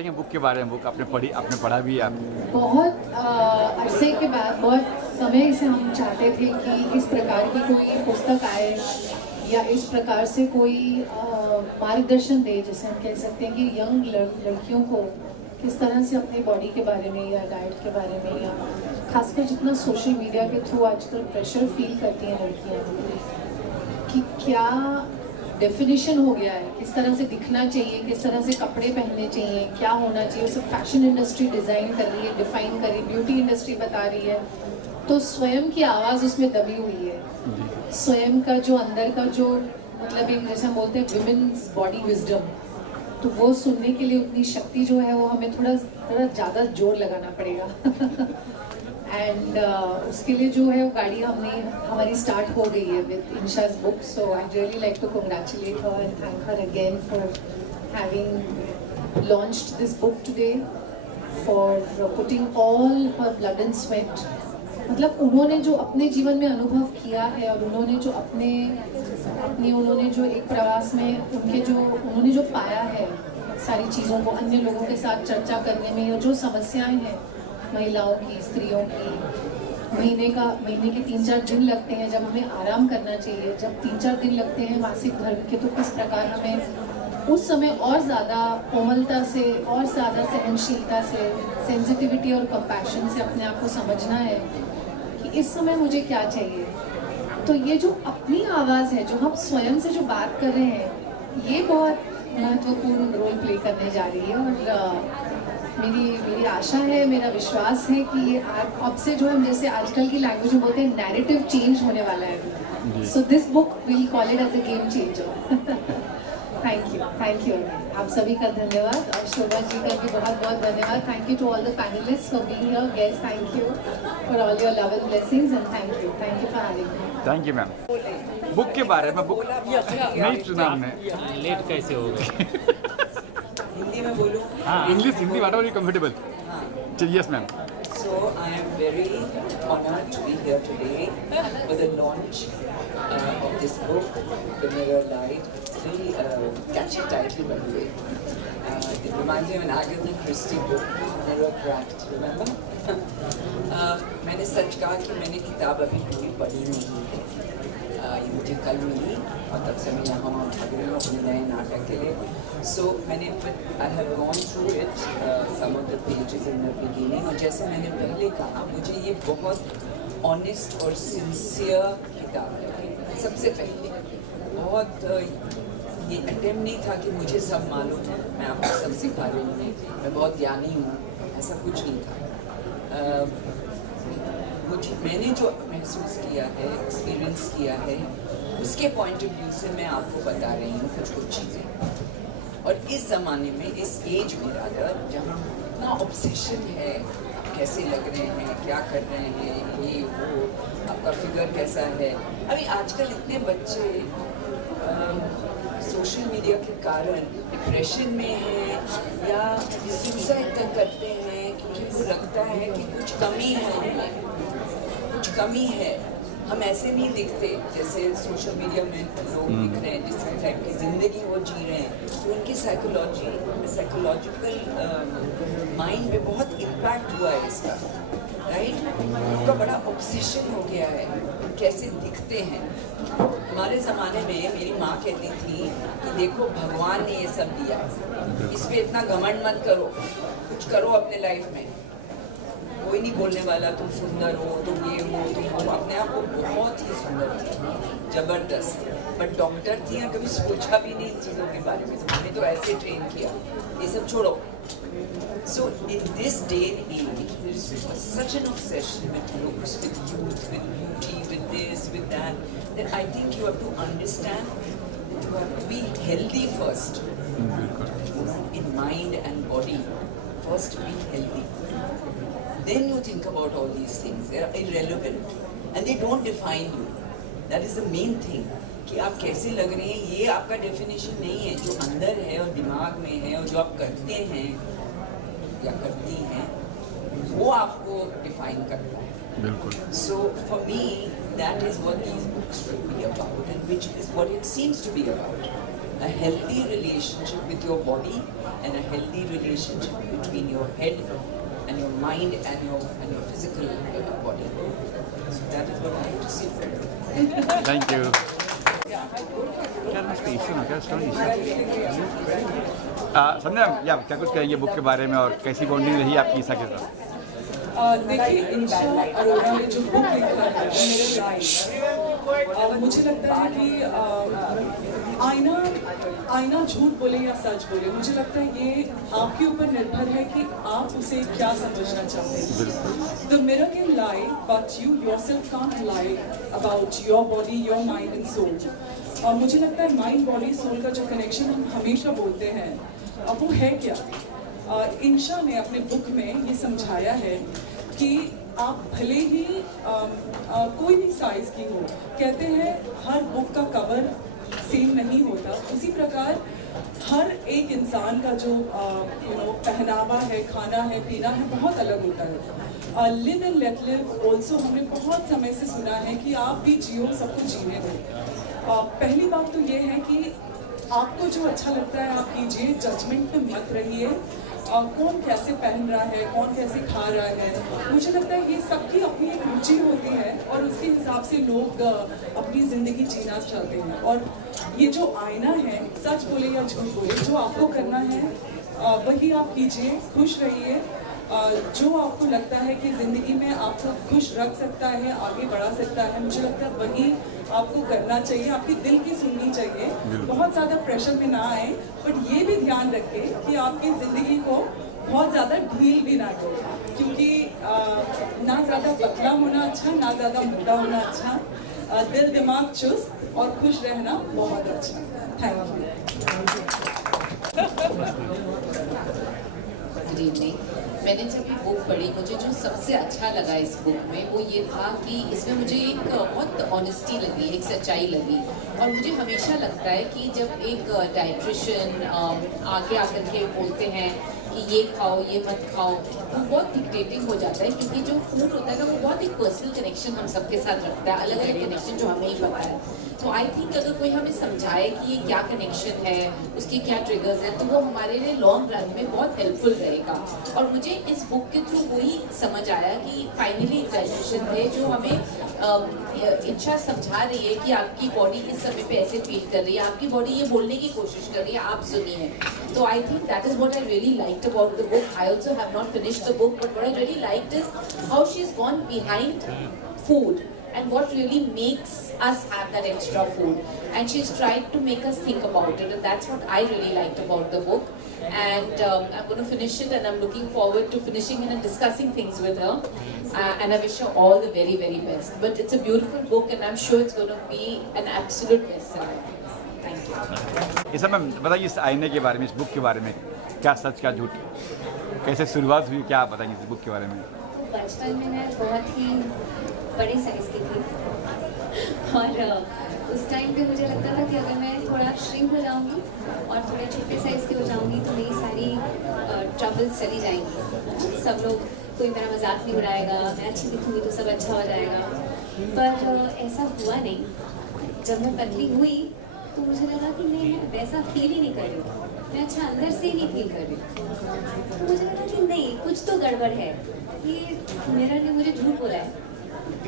बताएंगे बुक के बारे में? बुक आपने पढ़ा भी है आप? बहुत अरसे के बाद, बहुत समय से हम चाहते थे कि इस प्रकार की कोई पुस्तक आए या इस प्रकार से कोई मार्गदर्शन दे, जैसे हम कह सकते हैं कि यंग लड़कियों को किस तरह से अपनी बॉडी के बारे में या डाइट के बारे में, या खासकर जितना सोशल मीडिया के थ्रू आजकल प्रेशर फील करती हैं लड़कियाँ कि क्या डेफिनेशन हो गया है, किस तरह से दिखना चाहिए, किस तरह से कपड़े पहनने चाहिए, क्या होना चाहिए, सब फैशन इंडस्ट्री डिज़ाइन कर रही है, डिफाइन कर रही है, ब्यूटी इंडस्ट्री बता रही है, तो स्वयं की आवाज़ उसमें दबी हुई है। स्वयं का जो अंदर का जो मतलब एक जैसे हम बोलते हैं विमेन्स बॉडी विजडम, तो वो सुनने के लिए उतनी शक्ति जो है वो हमें थोड़ा ज़्यादा जोर लगाना पड़ेगा। एंड उसके लिए जो है वो गाड़ी हमारी स्टार्ट हो गई है with Insha's book, so I really like to congratulate her and thank her again for having launched this book today, for putting all her blood and sweat. मतलब उन्होंने जो अपने जीवन में अनुभव किया है और उन्होंने जो उन्होंने जो एक प्रवास में उन्होंने जो पाया है, सारी चीज़ों को अन्य लोगों के साथ चर्चा करने में, और जो समस्याएं हैं महिलाओं की, स्त्रियों की, महीने के 3-4 दिन लगते हैं जब हमें आराम करना चाहिए, जब 3-4 दिन लगते हैं मासिक धर्म के, तो किस प्रकार हमें उस समय और ज़्यादा कोमलता से और ज़्यादा सहनशीलता से, सेंसिटिविटी और कंपैशन से अपने आप को समझना है कि इस समय मुझे क्या चाहिए। तो ये जो अपनी आवाज़ है, जो हम स्वयं से जो बात कर रहे हैं, ये बहुत महत्वपूर्ण रोल प्ले करने जा रही है। और मेरी आशा है, मेरा विश्वास है कि ये अब से जो हम जैसे आजकल की लैंग्वेज में बोलते हैं नैरेटिव चेंज होने वाला है। So this book will call it as a game changer. Thank you आप सभी का धन्यवाद, और शोभा जी का भी बहुत बहुत धन्यवाद। Thank you to all the panelist for being here, guest, thank you for all your love and blessings, and thank you for having me. Thank you ma'am. Book के बारे में, बुक नहीं सुना हमने। लेट कैसे हो गए? हिंदी में बोलूँ? हाँ, English, Hindi, whatever you comfortable. Yes ma'am. So I am very honored to be here today for the launch of this book, The Mirror Light. It's a very catchy title, by the way. It reminds me of an Agatha Christie book, Mirror Cracked. Remember? मैंने सच कहा कि मैंने किताब अभी पूरी पढ़ी नहीं है। ये मुझे कल मिली और तब से मैं यहाँ भाग रही हूँ अपने नए नाटक के लिए। सो मैंने I have gone through it some of the pages in the beginning, और जैसे मैंने पहले कहा, मुझे ये बहुत ऑनेस्ट और सिंसियर किताब लगी। सबसे पहले बहुत ये अटेम्प्ट नहीं था कि मुझे सब मालूम है, मैं आपको सब सिखा रही हूँ, मैं बहुत ज्ञानी हूँ, ऐसा कुछ नहीं था। मैंने जो महसूस किया है, एक्सपीरियंस किया है, उसके पॉइंट ऑफ व्यू से मैं आपको बता रही हूँ कुछ चीज़ें। और इस ज़माने में, इस एज में रादर, जहाँ इतना ऑब्सेशन है, आप कैसे लग रहे हैं, क्या कर रहे हैं, ये वो, आपका फिगर कैसा है। अभी आजकल इतने बच्चे सोशल मीडिया के कारण डिप्रेशन में हैं या सुसाइड तक करते हैं, क्योंकि उनको लगता है कि कुछ कमी है, कुछ कमी है। हम ऐसे नहीं दिखते जैसे सोशल मीडिया में लोग दिख रहे हैं, जिस टाइप की ज़िंदगी वो जी रहे हैं, तो उनकी साइकोलॉजिकल माइंड पे बहुत इम्पैक्ट हुआ है इसका, राइट। उनका बड़ा ऑब्सेशन हो गया है कैसे दिखते हैं। हमारे ज़माने में मेरी माँ कहती थी कि देखो भगवान ने ये सब दिया, इस पर इतना घमंड मत करो, कुछ करो अपने लाइफ में, कोई नहीं बोलने वाला, तुम सुंदर हो, तुम ये हो, तुम हो। अपने आप को बहुत ही सुंदर थी, ज़बरदस्त, बट डॉक्टर थी और कभी सोचा भी नहीं इन चीज़ों के बारे में, तो मैंने तो ऐसे ट्रेन किया, ये सब छोड़ो। So in this day and age, there is such an obsession with looks, with youth, with beauty, with this, with that, that I think you have to understand that you have to be healthy first, in mind and body. First be healthy. Then you think about all these things. They are irrelevant and they don't define you. That is the main thing. कि आप कैसे लग रहे हैं ये आपका definition नहीं है, जो अंदर है और दिमाग में है और जो आप करते हैं या करती हैं वो आपको डिफाइन करता है। बिल्कुल। So for me that is what these books should be about, and which is what it seems to be about. a healthy relationship with your body and a healthy relationship between your head and your mind and your physical body. So that is what I have to say. Thank you. क्या मस्त issue ना क्या story संध्या या क्या कुछ कहेंगे book के बारे में और कैसी बॉन्डिंग रही आपकी ईसा के साथ? देखिए इंशा अरोड़ा ने जो बुक लिखा है वो मेरे लाइफ, मुझे लगता है कि आईना झूठ बोले या सच बोले, मुझे लगता है ये आपके ऊपर निर्भर है कि आप उसे क्या समझना चाहते हैं। The mirror can lie, but you yourself can't lie about your body, your mind and soul. और मुझे लगता है माइंड बॉडी सोल का जो कनेक्शन हम हमेशा बोलते हैं अब वो है क्या। इंशा ने अपने बुक में ये समझाया है कि आप भले ही कोई भी साइज की हो, कहते हैं हर बुक का कवर सेम नहीं होता, उसी प्रकार हर एक इंसान का जो पहनावा है, खाना है, पीना है, बहुत अलग होता है। Live and let live also हमने बहुत समय से सुना है कि आप भी जियो, सबको जीने दो। पहली बात तो ये है कि आपको जो अच्छा लगता है आप कीजिए, जजमेंट में मत रहिए। कौन कैसे पहन रहा है, कौन कैसे खा रहा है, मुझे लगता है ये सबकी अपनी एक रुचि होती है और उसके हिसाब से लोग अपनी ज़िंदगी जीना चाहते हैं। और ये जो आईना है, सच बोले या झूठ बोले, जो आपको करना है वही आप कीजिए, खुश रहिए। जो आपको लगता है कि ज़िंदगी में आपको खुश रख सकता है, आगे बढ़ा सकता है, मुझे लगता है वही आपको करना चाहिए, आपकी दिल की सुननी चाहिए। बहुत ज़्यादा प्रेशर में ना आए, बट ये भी ध्यान रखें कि आपकी ज़िंदगी को बहुत ज़्यादा ढील भी ना दो, क्योंकि ना ज़्यादा पतला होना अच्छा, ना ज़्यादा मोटा होना अच्छा, दिल दिमाग चुस्त और खुश रहना बहुत अच्छा। Thank you. Good evening. मैंने जब ये बुक पढ़ी, मुझे जो सबसे अच्छा लगा इस बुक में वो ये था कि इसमें मुझे एक बहुत ऑनेस्टी लगी, एक सच्चाई लगी। और मुझे हमेशा लगता है कि जब एक डाइट्रिशियन आगे आकर के बोलते हैं कि ये खाओ, ये मत खाओ, वो बहुत डिक्टेटिंग हो जाता है, क्योंकि जो फूड होता है ना वो बहुत एक पर्सनल कनेक्शन हम सबके साथ रखता है, अलग अलग कनेक्शन जो हमें ही पता है। तो आई थिंक अगर कोई हमें समझाए कि ये क्या कनेक्शन है, उसके क्या ट्रिगर्स हैं, तो वो हमारे लिए लॉन्ग रन में बहुत हेल्पफुल रहेगा। और मुझे इस बुक के थ्रू वही समझ आया कि फाइनली एक डाइटिशियन थे जो हमें इच्छा समझा रही है कि आपकी बॉडी इस समय पे ऐसे फील कर रही है, आपकी बॉडी ये बोलने की कोशिश कर रही है, आप सुनिए। तो I think that is what I really liked about the book. I also have not finished the book, but what I really liked is how she is gone behind food and what really makes us have that extra food, and she's tried to make us think about it, and that's what I really liked about the book. And I'm going to finish it, and I'm looking forward to finishing it and discussing things with her, and I wish her all the very very best. But it's a beautiful book and I'm sure it's going to be an absolute bestseller. Thank you. इस समय बताइए इस आईने के बारे में, इस book के बारे में, क्या सच क्या झूठ, कैसे शुरुआत हुई, क्या बताएंगे इस बुक के बारे में? बचपन में मैं बहुत ही बड़े साइज़ की थी और उस टाइम पे मुझे लगता था कि अगर मैं थोड़ा श्रिंक हो जाऊंगी और थोड़े छोटे साइज़ की हो जाऊंगी तो मेरी सारी ट्रबल्स चली जाएंगी। सब लोग, कोई मेरा मजाक नहीं उड़ाएगा, मैं अच्छी दिखूंगी तो सब अच्छा हो जाएगा। पर ऐसा हुआ नहीं। जब मैं पतली हुई तो मुझे लगा कि नहीं, मैं वैसा फील ही नहीं कर रही हूँ, मैं अच्छा अंदर से ही नहीं फील कर रही हूँ। तो मुझे लगा कि नहीं, कुछ तो गड़बड़ है, ये मिरर ने मुझे झूठ बोला है।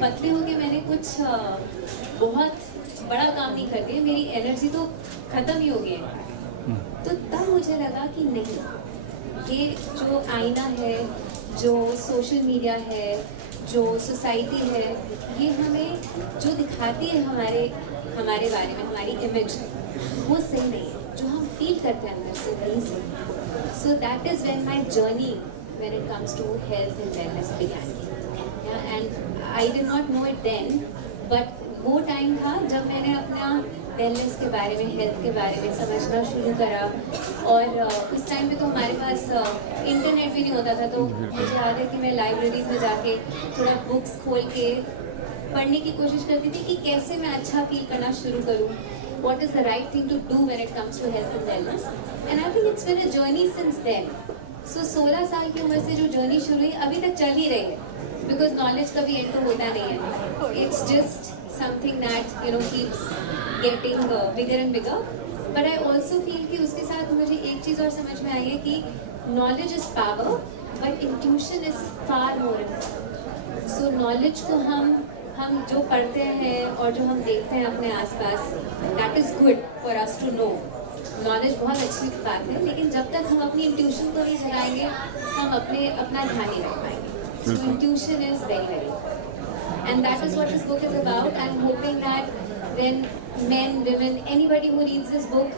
पतली होके मैंने कुछ बहुत बड़ा काम नहीं कर दिया, मेरी एनर्जी तो ख़त्म ही हो गई है। तो तब मुझे लगा कि नहीं, ये जो आईना है, जो सोशल मीडिया है, जो सोसाइटी है, ये हमें जो दिखाती है हमारे बारे में, हमारी इमेज, वो सही नहीं है। जो हम फील करते हैं अंदर से वही सही। So that is when my journey when it comes to health and wellness began. Yeah, and I did not know it then, but वो टाइम था जब मैंने अपना वेलनेस के बारे में, हेल्थ के बारे में समझना शुरू करा। और उस टाइम पे तो हमारे पास इंटरनेट भी नहीं होता था, तो मुझे याद है कि मैं लाइब्रेरीज में जाके थोड़ा बुक्स खोल के पढ़ने की कोशिश करती थी कि कैसे मैं अच्छा फील करना शुरू करूँ, what is the right thing to do when it comes to health and wellness. And I think it's been a journey since then. So 16 साल की उम्र से जो जर्नी शुरू हुई अभी तक चल ही रही है, बिकॉज नॉलेज कभी एंड तो होता नहीं है। It's just something that keeps getting bigger and bigger, but I also feel कि उसके साथ मुझे एक चीज़ और समझ में आई है कि knowledge is power but intuition is far more. So knowledge को हम जो पढ़ते हैं और जो हम देखते हैं अपने आसपास, that is good for us to know. Knowledge बहुत अच्छी बात है, लेकिन जब तक हम अपनी इंट्यूशन को नहीं जगाएंगे हम अपना ध्यान नहीं रख पाएंगे। So intuition is very very, and that is what this book is about. I am hoping that when men, women, anybody who reads this book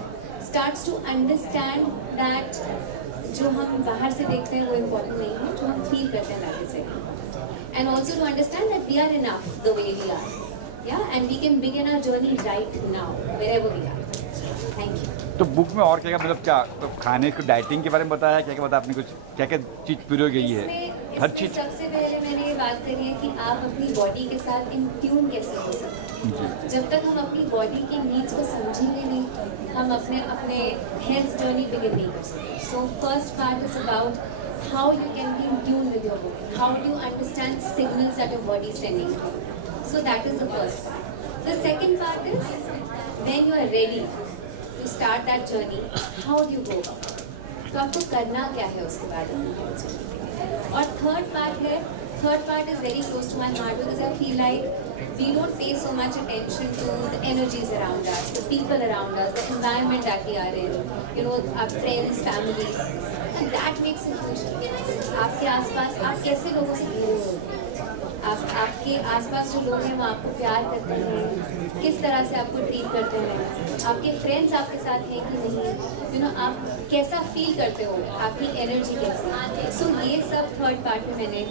starts to understand that जो हम बाहर से देखते हैं वो इम्पोर्टेंट नहीं है, जो हम फील करते हैं अंदर से। And also to understand that we are enough the way we are, yeah, and we can begin our journey right now wherever we are. Thank you. तो बुक में और क्या मतलब क्या तो खाने को डाइटिंग के बारे में बताया, क्या क्या बताया आपने, कुछ क्या क्या चीज़ पिरो गई है? हर इसमें चीज़। सबसे पहले मैंने ये बात करी है कि आप अपनी बॉडी के साथ इन ट्यून कैसे हो सकते हैं। जब तक हम अपनी बॉडी की नीड्स को समझेंगे नहीं, हम अपने हेल्थ जर्नी बिगिन नहीं कर सकते। So first part is about how you can be in tune with your body. How do you understand signals that your body is sending you? So that is the first part. The second part is when you are ready to start that journey, how do you go about it? तो आपको करना क्या है उसके बाद। और third part is very close to my heart because I feel like we don't pay so much attention to the energies around us, the people around us, the environment that we are in, you know, our friends, family, and that makes a huge difference. आपके आसपास आप कैसे लोगों से घिरे हो, आपके आसपास जो लोग हैं वो आपको प्यार करते हैं, किस तरह से आपको ट्रीट करते हैं, आपके फ्रेंड्स आपके साथ हैं कि नहीं, यू नो, आप कैसा फील करते हो, आपकी एनर्जी कैसी। सो ये सब थर्ड पार्ट में मैंने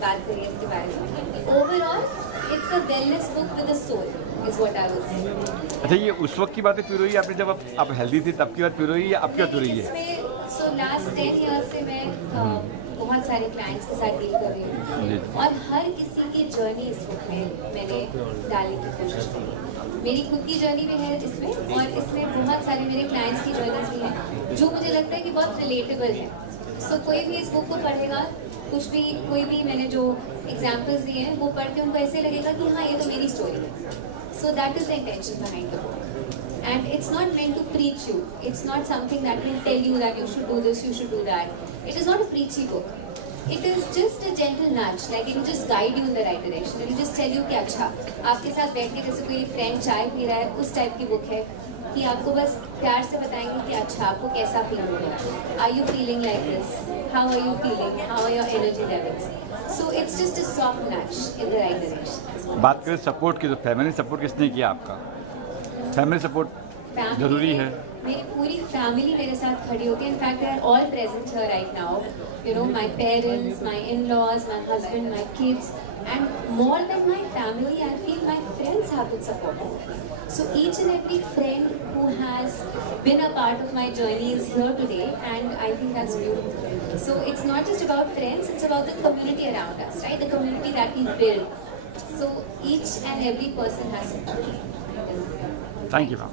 बात करी है इसके बारे में। Overall it's a wellness book with a soul is what I would say. अच्छा, ये उस वक्त की बातें पिरो ही आपने जब आप हेल्दी थी तब की बात पिरो ही या अब क्या पिरो ही है? सो लास्ट 10 ईयर्स से मैं बहुत सारे क्लाइंट्स के साथ डील कर रही हूँ और हर किसी की जर्नी इस बुक में मैंने डालने की कोशिश की। मेरी खुद की जर्नी भी है इसमें और इसमें बहुत सारे मेरे क्लाइंट्स की जर्नीज भी हैं जो मुझे लगता है कि बहुत रिलेटेबल है। सो कोई भी इस बुक को पढ़ेगा, कोई भी मैंने जो एग्जाम्पल्स दिए हैं वो पढ़ के उनको ऐसे लगेगा कि हाँ ये तो मेरी स्टोरी है। So that is the intention behind the book. And it's not meant to preach you. It's not something that will tell you that you should do this, you should do that. It is not a preachy book. It is just a gentle nudge. Like it will just guide you in the right direction. It will just tell you कि अच्छा आपके साथ बैठ के जैसे कोई friend चाय P रहा है उस टाइप की बुक है कि आपको बस प्यार से बताएंगे कि अच्छा आपको कैसा फील हो रहा है। Are you feeling like this? How are you feeling? How are your energy levels? So it's just a soft nudge in the right direction. बात करें सपोर्ट की, तो फैमिली सपोर्ट किसने किया आपका? फैमिली सपोर्ट जरूरी है। मेरी पूरी फैमिली मेरे साथ खड़ी होती है। In fact they are all present here right now, you know, my parents, my in-laws, my husband, my kids, and more than my family I feel my friends have been supporting. So each and every friend who has been a part of my journey is here today, and I think that's beautiful. So it's not just about friends, it's about the community around us, right? The community that we build. So each and every person has support. Thank you ma'am.